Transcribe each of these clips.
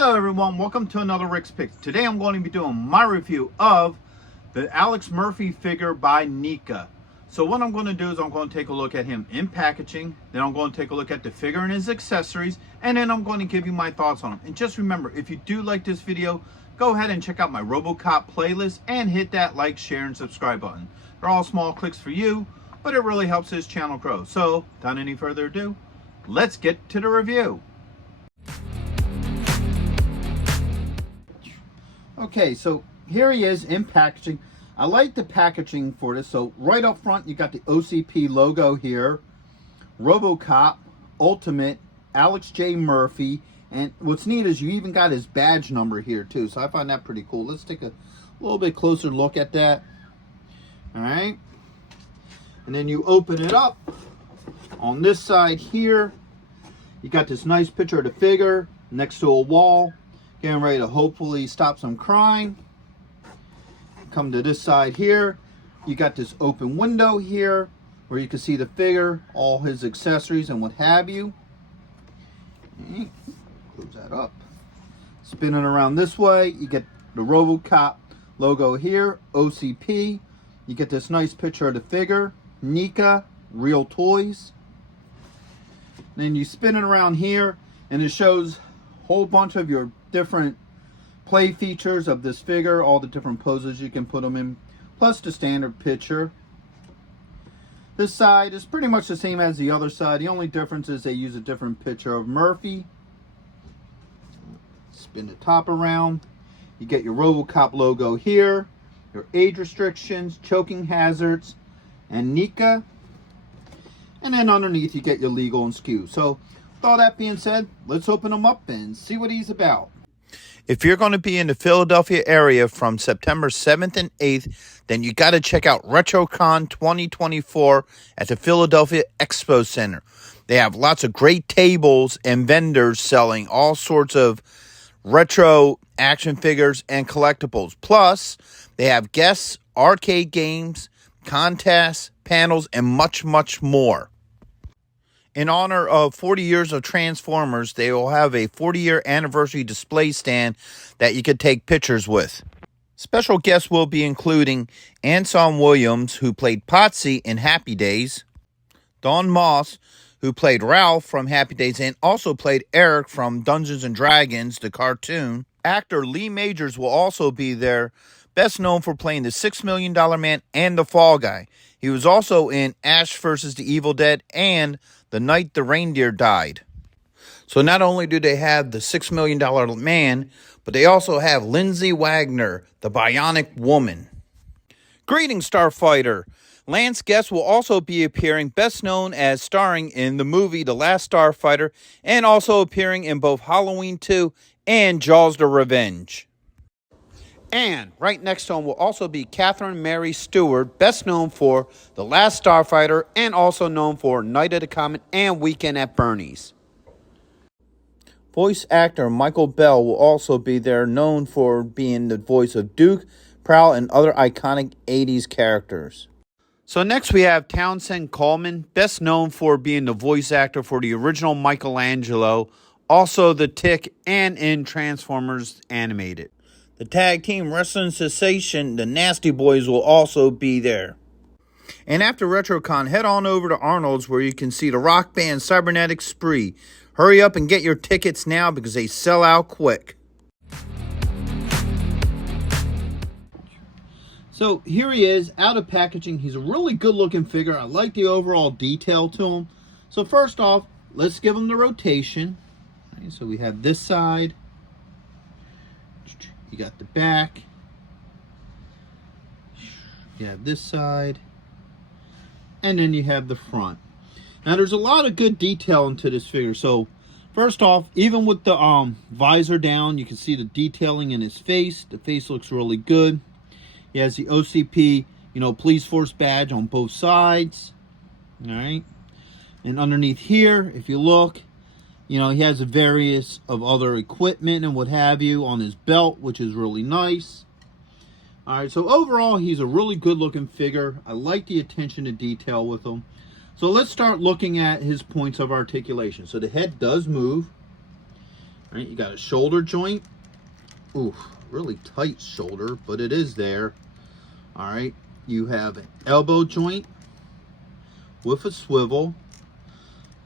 Hello everyone, welcome to another Rick's Picks. Today I'm going to be doing my review of the J.Murphy figure by NECA. So what I'm going to do is I'm going to take a look at him in packaging, then I'm going to take a look at the figure and his accessories, and then I'm going to give you my thoughts on him. And just remember, if you do like this video, go ahead and check out my Robocop playlist and hit that like, share, and subscribe button. They're all small clicks for you, but it really helps this channel grow. So without any further ado, let's get to the review. Okay, so here he is in packaging. I like the packaging for this. So right up front, you got the OCP logo here, Robocop, Ultimate, J.Murphy, and what's neat is you even got his badge number here too. So I find that pretty cool. Let's take a little bit closer look at that. All right, and then you open it up. On this side here, you got this nice picture of the figure next to a wall. Getting ready to hopefully stop some crying. Come to this side here. You got this open window here where you can see the figure, all his accessories and what have you. Okay. Close that up. Spinning around this way, you get the Robocop logo here, OCP. You get this nice picture of the figure, NECA, Real Toys. Then you spin it around here and it shows a whole bunch of your different play features of this figure, all the different poses you can put them in, plus the standard picture. This side is pretty much the same as the other side. The only difference is they use a different picture of Murphy. Spin the top around. You get your Robocop logo here, your age restrictions, choking hazards, and NECA. And then underneath you get your legal and SKU. So with all that being said, let's open them up and see what he's about. If you're going to be in the Philadelphia area from September 7th and 8th, then you got to check out RetroCon 2024 at the Philadelphia Expo Center. They have lots of great tables and vendors selling all sorts of retro action figures and collectibles. Plus, they have guests, arcade games, contests, panels, and much, much more. In honor of 40 years of Transformers, they will have a 40-year anniversary display stand that you could take pictures with. Special guests will be including Anson Williams, who played Potsy in Happy Days, Don Moss, who played Ralph from Happy Days and also played Eric from Dungeons & Dragons, the cartoon. Actor Lee Majors will also be there, best known for playing the $6 Million Man and the Fall Guy. He was also in Ash vs. the Evil Dead and The Night the Reindeer Died. So not only do they have the $6 Million Man, but they also have Lindsay Wagner, the Bionic Woman. Greetings, Starfighter. Lance Guest will also be appearing, best known as starring in the movie The Last Starfighter, and also appearing in both Halloween 2 and Jaws the Revenge. And right next to him will also be Catherine Mary Stewart, best known for The Last Starfighter and also known for Night of the Comet and Weekend at Bernie's. Voice actor Michael Bell will also be there, known for being the voice of Duke, Prowl, and other iconic 80s characters. So next we have Townsend Coleman, best known for being the voice actor for the original Michelangelo, also the Tick, and in Transformers Animated. The tag team wrestling sensation, the Nasty Boys, will also be there. And after RetroCon, head on over to Arnold's where you can see the rock band Cybernetic Spree. Hurry up and get your tickets now because they sell out quick. So here he is, out of packaging. He's a really good looking figure. I like the overall detail to him. So first off, let's give him the rotation. Right, so we have this side. You got the back. You have this side. And then you have the front. Now there's a lot of good detail into this figure. So first off, even with the visor down, you can see the detailing in his face. The face looks really good. He has the OCP, police force badge on both sides. All right. And underneath here, if you look, he has a various of other equipment and what have you on his belt, which is really nice. All right, so overall, he's a really good looking figure. I like the attention to detail with him. So let's start looking at his points of articulation. So the head does move. All right, you got a shoulder joint. Ooh, really tight shoulder, but it is there. All right, you have an elbow joint with a swivel.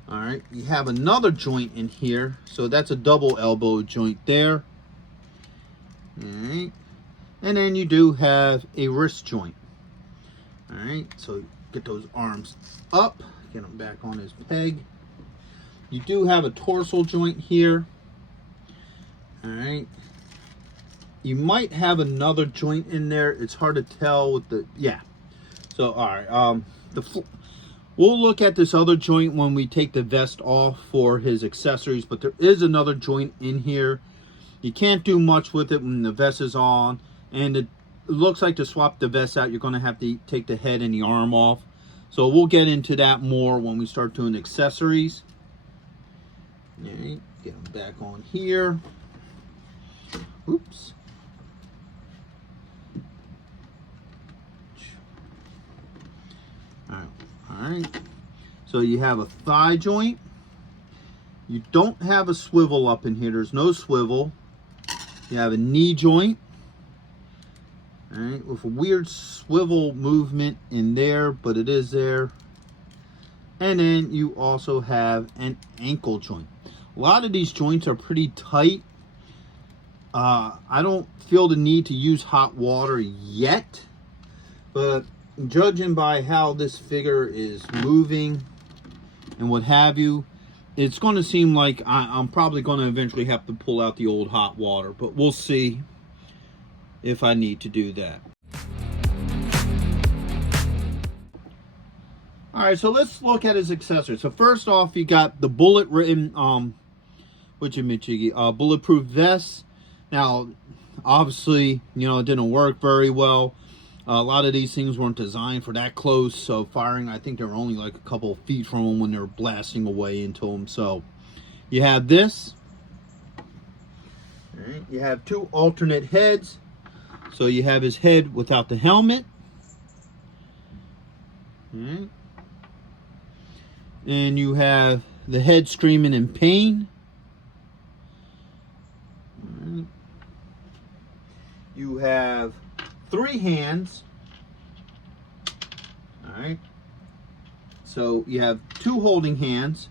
All right, you have another joint in here, so that's a double elbow joint there. All right, and then you do have a wrist joint. All right, so get those arms up, get them back on his peg. You do have a torso joint here. All right, you might have another joint in there. It's hard to tell with the, yeah. So, all right, we'll look at this other joint when we take the vest off for his accessories, but there is another joint in here. You can't do much with it when the vest is on, and it looks like to swap the vest out, you're going to have to take the head and the arm off. So we'll get into that more when we start doing accessories. All right, get them back on here. Oops. All right. So you have a thigh joint. You don't have a swivel up in here. There's no swivel. You have a knee joint. All right, with a weird swivel movement in there, but it is there. And then you also have an ankle joint. A lot of these joints are pretty tight. I don't feel the need to use hot water yet, but judging by how this figure is moving and what have you, it's going to seem like I'm probably going to eventually have to pull out the old hot water, but we'll see if I need to do that. All right, so let's look at his accessories. So first off, you got the bullet-ridden, bulletproof vest. Now, obviously, you know, it didn't work very well. A lot of these things weren't designed for that close, so firing, I think they were only like a couple of feet from them when they were blasting away into them. So you have this. All right, you have two alternate heads. So you have his head without the helmet. All right. And you have the head screaming in pain. All right. You have 3 hands. All right. So you have 2 holding hands.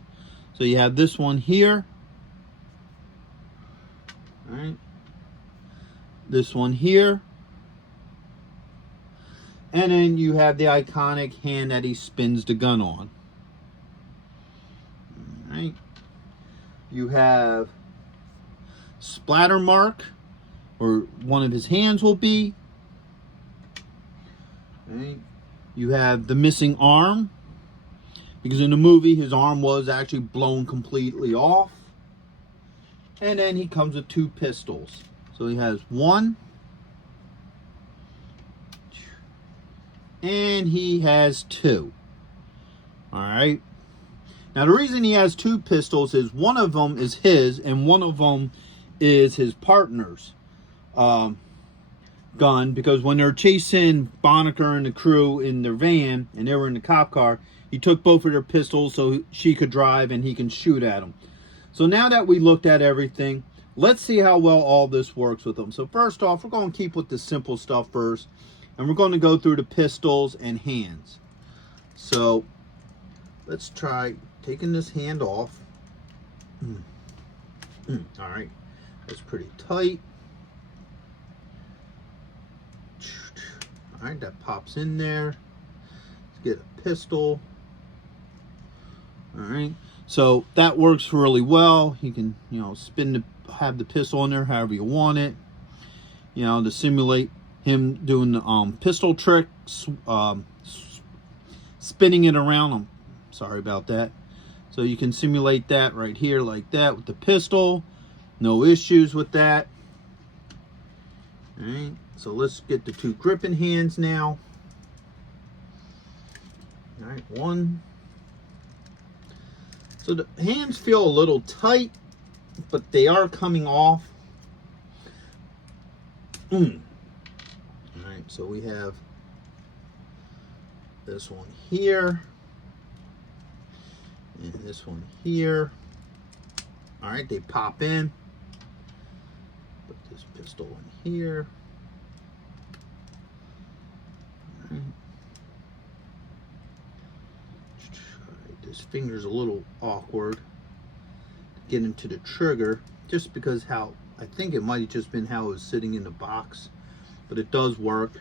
So you have this one here. All right. This one here. And then you have the iconic hand that he spins the gun on. All right. You have splatter mark, where one of his hands will be. Right. You have the missing arm, because in the movie his arm was actually blown completely off. And then he comes with 2 pistols. So he has 1 and he has 2. All right. Now the reason he has 2 pistols is one of them is his and one of them is his partner's gun, because when they're chasing Bonneker and the crew in their van and they were in the cop car, he took both of their pistols so she could drive and he can shoot at them. So now that we looked at everything, let's see how well all this works with them. So first off, we're going to keep with the simple stuff first, and we're going to go through the pistols and hands. So let's try taking this hand off. All right, that's pretty tight. All right, that pops in there. Let's get a pistol. All right, so that works really well. You can, you know, have the pistol in there however you want it. You know, to simulate him doing the pistol trick, spinning it around. I'm sorry about that. So you can simulate that right here like that with the pistol. No issues with that. All right, so let's get the 2 gripping hands now. All right, 1. So the hands feel a little tight, but they are coming off. All right, so we have this one here and this one here. All right, they pop in. this pistol in here. All right. This finger's a little awkward to get into the trigger, just because how I think it might have just been how it was sitting in the box, but it does work.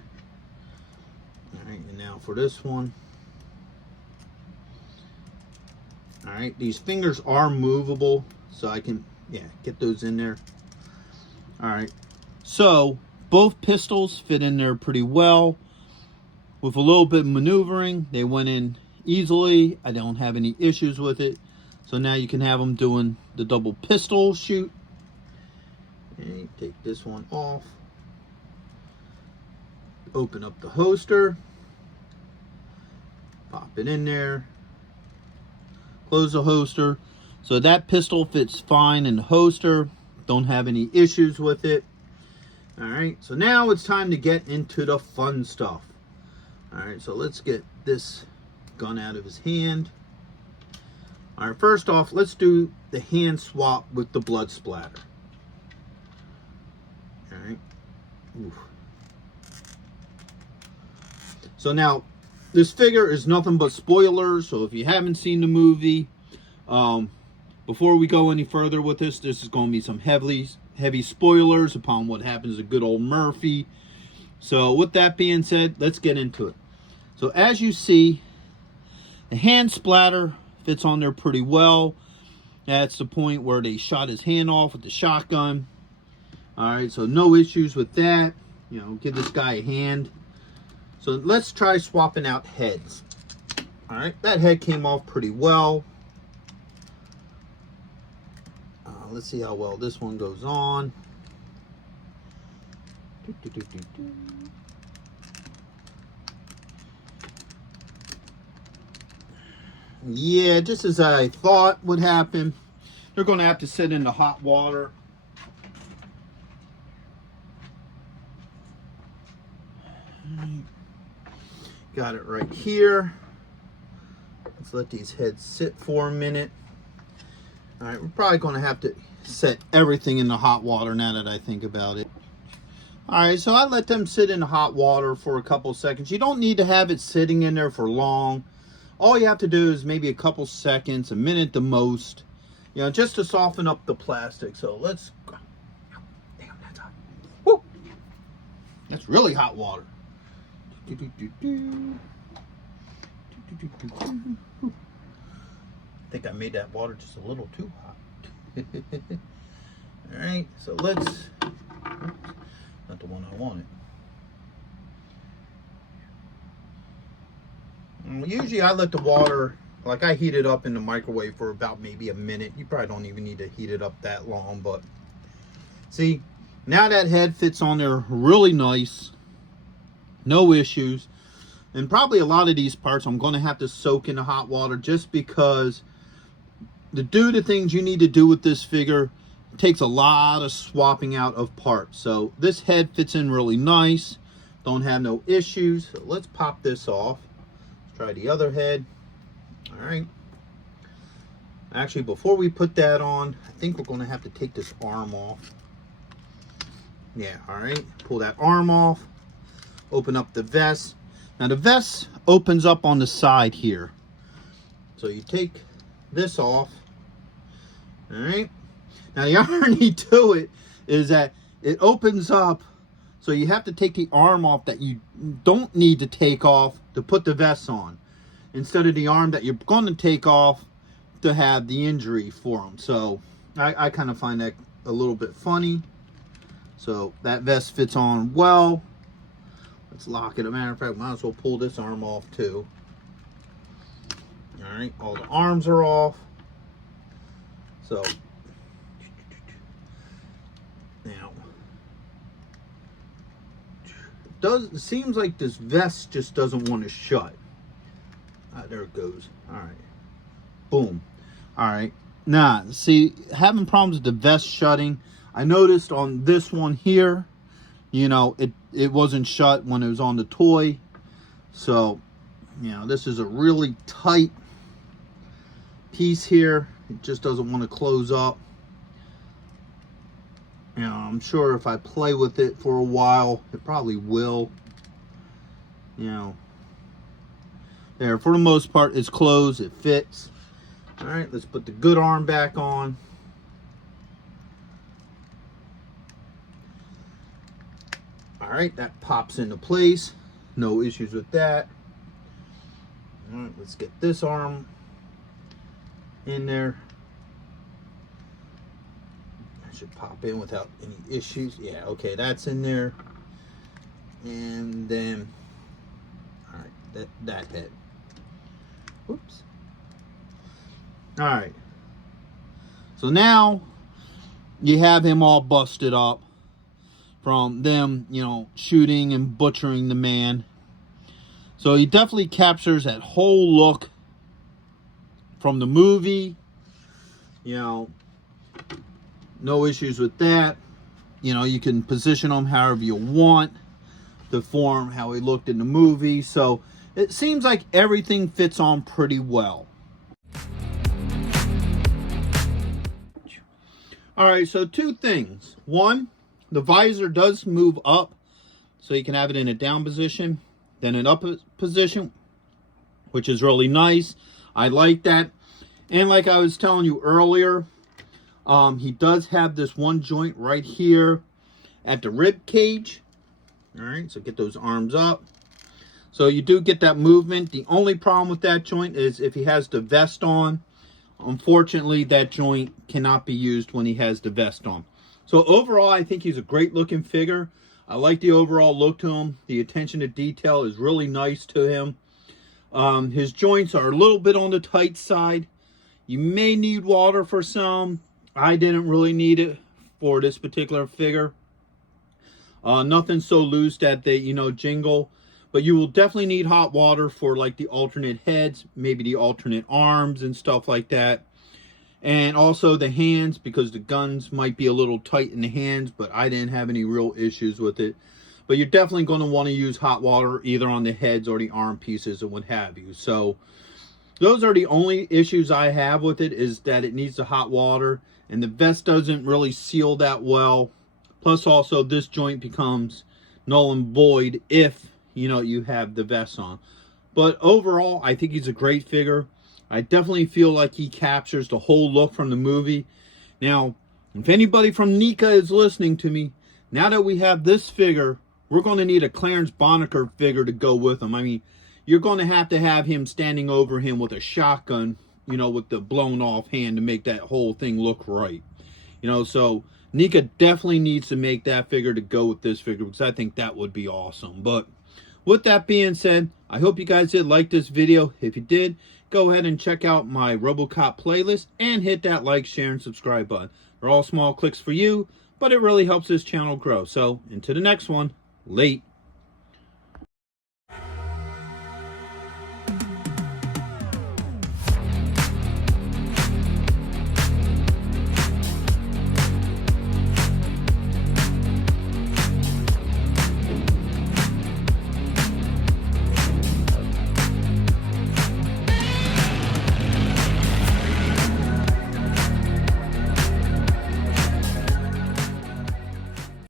All right, and now for this one. All right, these fingers are movable, so I can, get those in there. All right, so both pistols fit in there pretty well. With a little bit of maneuvering, they went in easily. I don't have any issues with it. So now you can have them doing the double pistol shoot. And take this one off. Open up the holster. Pop it in there. Close the holster. So that pistol fits fine in the holster. Don't have any issues with it. Alright, so now it's time to get into the fun stuff. Alright, so let's get this gun out of his hand. Alright, first off, let's do the hand swap with the blood splatter. Alright. So now, this figure is nothing but spoilers, so if you haven't seen the movie, before we go any further with this is going to be some heavy spoilers upon what happens to good old Murphy. So with that being said, let's get into it. So as you see, the hand splatter fits on there pretty well. That's the point where they shot his hand off with the shotgun. Alright, so no issues with that. You know, give this guy a hand. So let's try swapping out heads. Alright, that head came off pretty well. Let's see how well this one goes on. Yeah, just as I thought would happen. They're going to have to sit in the hot water. Got it right here. Let's let these heads sit for a minute. All right, we're probably going to have to set everything in the hot water now that I think about it. All right, so I let them sit in the hot water for a couple seconds. You don't need to have it sitting in there for long. All you have to do is maybe a couple seconds, a minute the most, you know, just to soften up the plastic. So let's go. Damn, that's hot. Woo! That's really hot water. I think I made that water just a little too hot. All right, so let's, not the one I wanted. Usually I let the water, like I heat it up in the microwave for about maybe a minute. You probably don't even need to heat it up that long, but see, now that head fits on there really nice. No issues. And probably a lot of these parts I'm going to have to soak in the hot water, just because to do the things you need to do with this figure takes a lot of swapping out of parts. So this head fits in really nice. Don't have no issues. So let's pop this off. Let's try the other head. All right. Actually, before we put that on, I think we're going to have to take this arm off. Yeah, all right. Pull that arm off. Open up the vest. Now the vest opens up on the side here. So you take this off. All right. Now the irony to it is that it opens up, so you have to take the arm off that you don't need to take off to put the vest on, instead of the arm that you're going to take off to have the injury for them. So I kind of find that a little bit funny. So that vest fits on well. Let's lock it. As a matter of fact, might as well pull this arm off too. All right, all the arms are off. So now, it seems like this vest just doesn't want to shut. There it goes. All right, boom. All right, now see, having problems with the vest shutting. I noticed on this one here, you know, it wasn't shut when it was on the toy. So, you know, this is a really tight piece here. It just doesn't want to close up. You know, I'm sure if I play with it for a while, it probably will. You know, there, for the most part, it's closed, it fits. All right, let's put the good arm back on. All right, that pops into place. No issues with that. All right, let's get this arm in there. I should pop in without any issues. Yeah, okay, that's in there. And then, all right, that head. Whoops. All right. So now you have him all busted up from them, you know, shooting and butchering the man. So he definitely captures that whole look from the movie. You know, no issues with that. You know, you can position him however you want to form how he looked in the movie. So it seems like everything fits on pretty well. All right, so two things. One, the visor does move up, so you can have it in a down position, then an up position, which is really nice. I like that. And like I was telling you earlier, he does have this one joint right here at the rib cage. All right, so get those arms up. So you do get that movement. The only problem with that joint is if he has the vest on. Unfortunately, that joint cannot be used when he has the vest on. So overall, I think he's a great looking figure. I like the overall look to him. The attention to detail is really nice to him. His joints are a little bit on the tight side. You may need water for some. I didn't really need it for this particular figure. Nothing so loose that they, you know, jingle. But you will definitely need hot water for like the alternate heads, maybe the alternate arms and stuff like that. And also the hands, because the guns might be a little tight in the hands, but I didn't have any real issues with it. But you're definitely going to want to use hot water either on the heads or the arm pieces and what have you. So those are the only issues I have with it, is that it needs the hot water. And the vest doesn't really seal that well. Plus also this joint becomes null and void if, you know, you have the vest on. But overall, I think he's a great figure. I definitely feel like he captures the whole look from the movie. Now, if anybody from NECA is listening to me, now that we have this figure, we're going to need a Clarence Bonnaker figure to go with him. I mean, you're going to have him standing over him with a shotgun, you know, with the blown off hand to make that whole thing look right. You know, so NECA definitely needs to make that figure to go with this figure, because I think that would be awesome. But with that being said, I hope you guys did like this video. If you did, go ahead and check out my Robocop playlist and hit that like, share, and subscribe button. They're all small clicks for you, but it really helps this channel grow. So, until the next one, late.